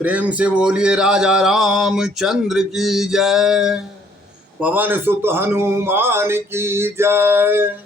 प्रेम से बोलिए राजा रामचंद्र की जय। पवन सुत हनुमान की जय।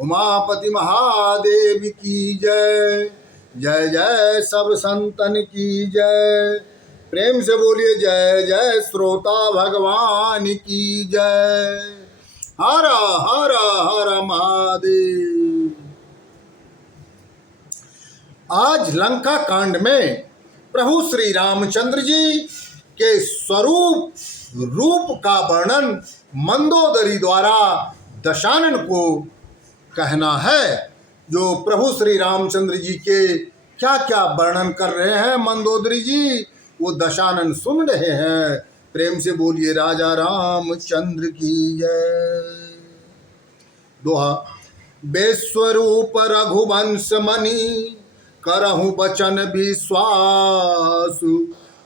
उमापति महादेव की जय। जय जय सब संतन की जय। प्रेम से बोलिए जय जय श्रोता भगवान की जय। हर हर हर महादेव। आज लंका कांड में प्रभु श्री रामचंद्र जी के रूप का वर्णन मंदोदरी द्वारा दशानन को कहना है। जो प्रभु श्री रामचंद्र जी के क्या क्या वर्णन कर रहे हैं मंदोदरी जी, वो दशानन सुन रहे हैं। प्रेम से बोलिए राजा रामचंद्र की जय। दोहा। बेस्वरूप रघुवंश मणि करहु बचन विश्वास।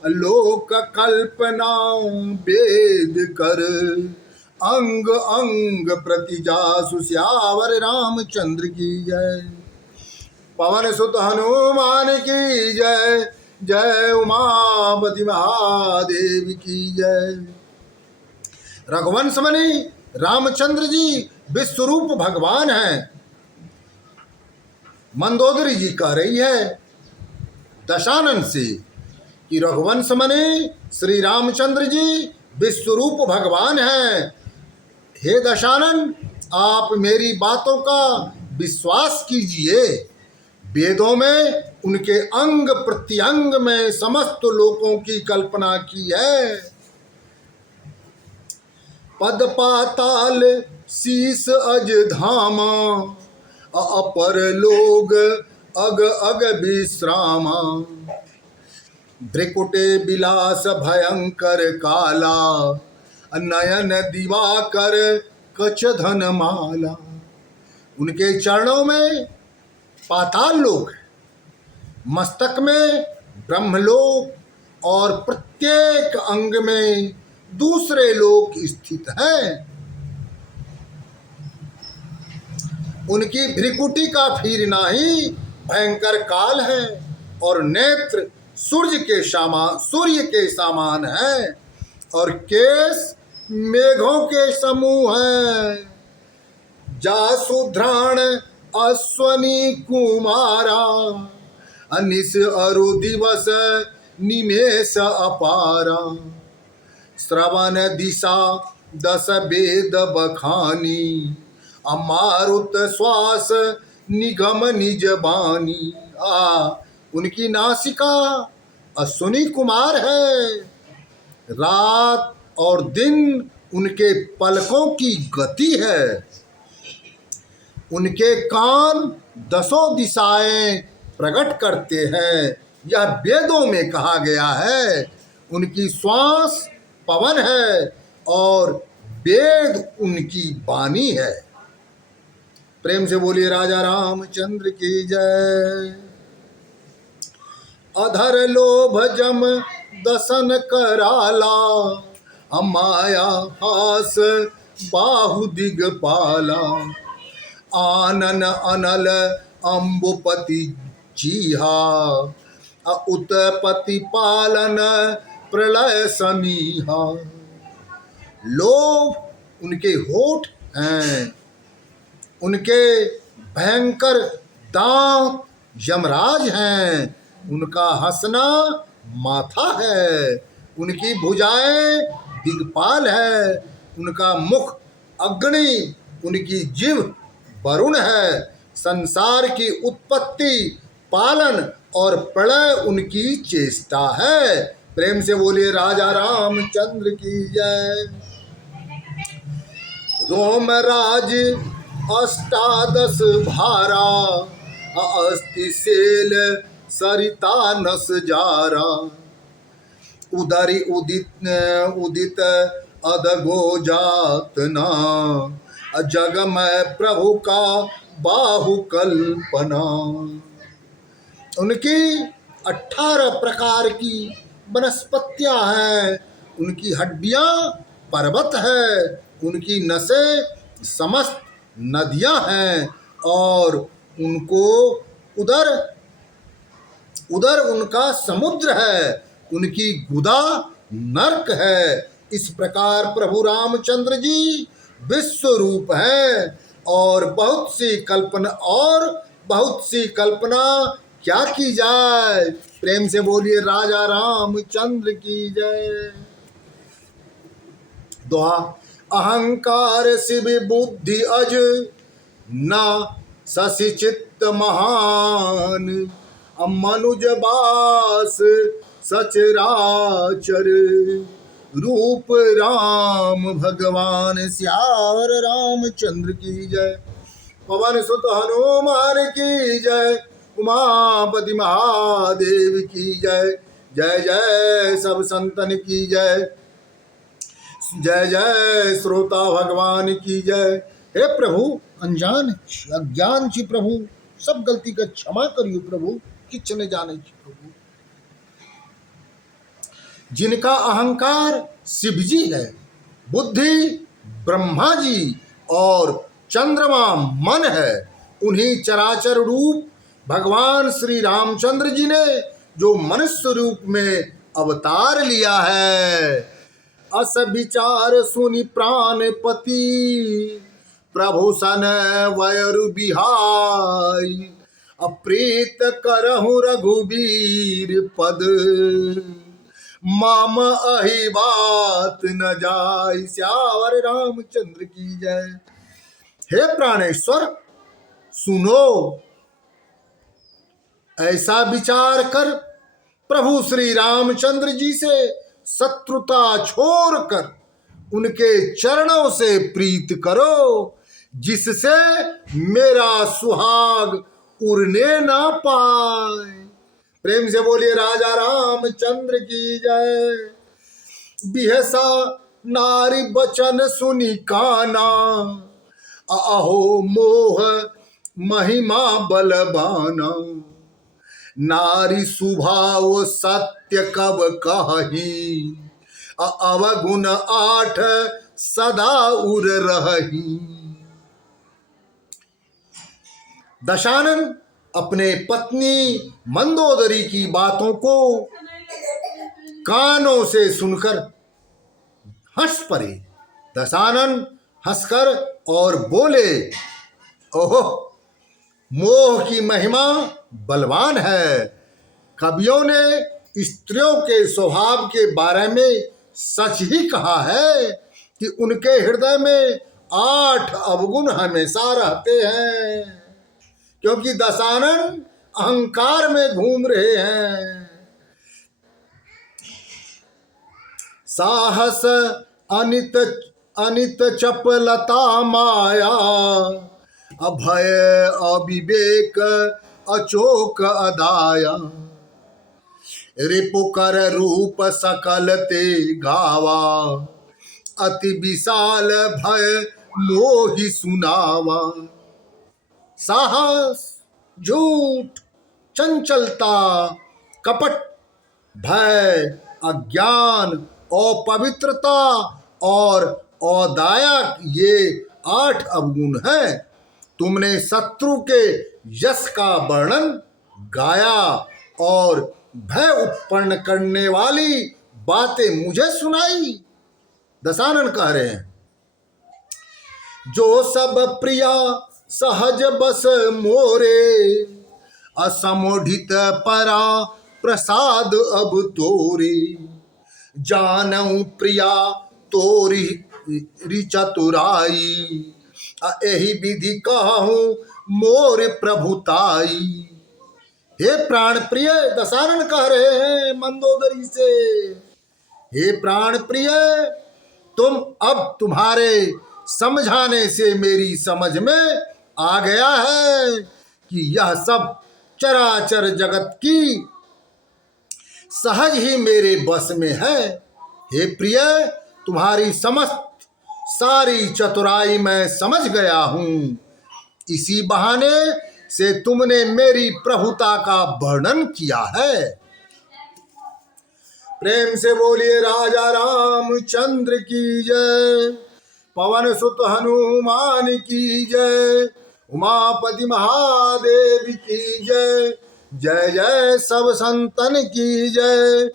लोक कल्पना वेद कर अंग अंग प्रति जासु। सियावर रामचंद्र की जय। पवन सुत हनुमान की जय। जय उमापति महादेव की जय। रघुवंश मणि रामचंद्र जी विश्वरूप भगवान हैं। मंदोदरी जी कह रही है दशानन से कि रघुवंश मणि श्री रामचंद्र जी विश्वरूप भगवान हैं। हे दशानन, आप मेरी बातों का विश्वास कीजिए। वेदों में उनके अंग प्रत्यंग में समस्त लोकों की कल्पना की है। पद पाताल शीस अज धामा अपर लोग अग अग विश्रामा। भ्रिकुटे विलास भयंकर काला नयन दिवाकर कच धन माला। उनके चरणों में पाताल लोक है, मस्तक में ब्रह्मलोक और प्रत्येक अंग में दूसरे लोक स्थित हैं। उनकी भ्रिकुटी का फिरना ही भयंकर काल है और नेत्र सूर्य के समान है और केस मेघों के समूह हैं। जासुध्राण अश्वनी कुमारा अनिस अरु दिवस निमेष अपारा। श्रवण दिशा दस वेद बखानी अमारुत श्वास निगम निज बानी। उनकी नासिका अश्विनी कुमार है। रात और दिन उनके पलकों की गति है। उनके कान दसों दिशाएं प्रकट करते हैं, यह वेदों में कहा गया है। उनकी श्वास पवन है और वेद उनकी वाणी है। प्रेम से बोलिए राजा रामचंद्र की जय। अधर लोभ जम दसन कराला अमाया हास बाहु दिगपाला। आनन अनल अम्बुपति जीहा उत्पत्ति पालन प्रलय समीहा। लोभ उनके होठ हैं, उनके भयंकर दांत यमराज हैं। उनका हंसना माथा है, उनकी भुजाएं दिग्पाल है। उनका मुख अग्नि, उनकी जिह्व वरुण है। संसार की उत्पत्ति, पालन और प्रलय उनकी चेष्टा है। प्रेम से बोलिए राजा रामचंद्र की जय। रोमराज अष्टादश भारा अस्ति सेल सरिता नस जारा। उदरी उदित अदगो जातना जग में प्रभु का बाहु कल्पना। उनकी 18 प्रकार की वनस्पतियां हैं। उनकी हड्डियां पर्वत है। उनकी नसें समस्त नदियां हैं और उनको उधर उनका समुद्र है। उनकी गुदा नरक है। इस प्रकार प्रभु रामचंद्र जी विश्व रूप है और बहुत सी कल्पना क्या की जाए। प्रेम से बोलिए राजा रामचंद्र की जय। दोहा। अहंकार शिव बुद्धि अज न शशि चित्त महान, मनुज बास सचराचर, रूप राम भगवान सियावर रामचंद्र की जय। पवन सुत हनुमान की जय, उमापति महादेव की जय। जय जय सब संतन की जय, जय जय श्रोता भगवान की जय। हे प्रभु अनजान अज्ञान छी प्रभु, सब गलती का क्षमा करियो प्रभु, किछ न जाने छी प्रभु। जिनका अहंकार शिव जी है, बुद्धि ब्रह्मा जी और चंद्रमा मन है, उन्हीं चराचर रूप भगवान श्री रामचंद्र जी ने जो मनुष्य रूप में अवतार लिया है। अस विचार सुनि प्राणपति, प्रभु सन वयरु बिहाई, अप्रीत करहु रघुबीर पद, माम अहि बात न जाय। श्यावर रामचंद्र की जय। हे प्राणेश्वर सुनो, ऐसा विचार कर प्रभु श्री रामचंद्र जी से शत्रुता छोड़कर उनके चरणों से प्रीत करो, जिससे मेरा सुहाग उड़ने ना पाए। प्रेम से बोलिए राजा रामचंद्र की जय। बिहसा नारी बचन सुनी काना, अहो मोह महिमा बलबाना, नारी स्वभाव सत्य कब कही, अवगुण आठ सदा उर रही। दशानन अपने पत्नी मंदोदरी की बातों को कानों से सुनकर हंस पड़े। दशानन हंसकर और बोले, ओहो मोह की महिमा बलवान है। कवियों ने स्त्रियों के स्वभाव के बारे में सच ही कहा है कि उनके हृदय में 8 अवगुण हमेशा रहते हैं, क्योंकि दशानन अहंकार में घूम रहे हैं। साहस अनित चपलता माया, अभय अविवेक अचोक अदाया, रिपुकर रूप सकल ते गावा, अति विशाल भय मोहि सुनावा। साहस, झूठ, चंचलता, कपट, भय, अज्ञान, अपवित्रता और औदाया, ये 8 अवगुण हैं। तुमने शत्रु के यश का वर्णन गाया और भय उत्पन्न करने वाली बातें मुझे सुनाई। दशानन कह रहे हैं, जो सब प्रिया सहज बस मोरे, असमोढ़ित परा प्रसाद अब तोरे, जानऊ प्रिया तोरी चतुराई, एहि विधि कहूँ मोर प्रभुताई। हे प्राण प्रिय, दशानन कह रहे हैं मंदोदरी से, हे प्राण प्रिय, तुम्हारे समझाने से मेरी समझ में आ गया है कि यह सब चराचर जगत की सहज ही मेरे बस में है। हे प्रिय, तुम्हारी समस्त सारी चतुराई मैं समझ गया हूं। इसी बहाने से तुमने मेरी प्रभुता का वर्णन किया है। प्रेम से बोलिए राजा रामचंद्र की जय। पवन सुत हनुमान की जय। उमापति महादेव की जय। जय जय सब संतन की जय।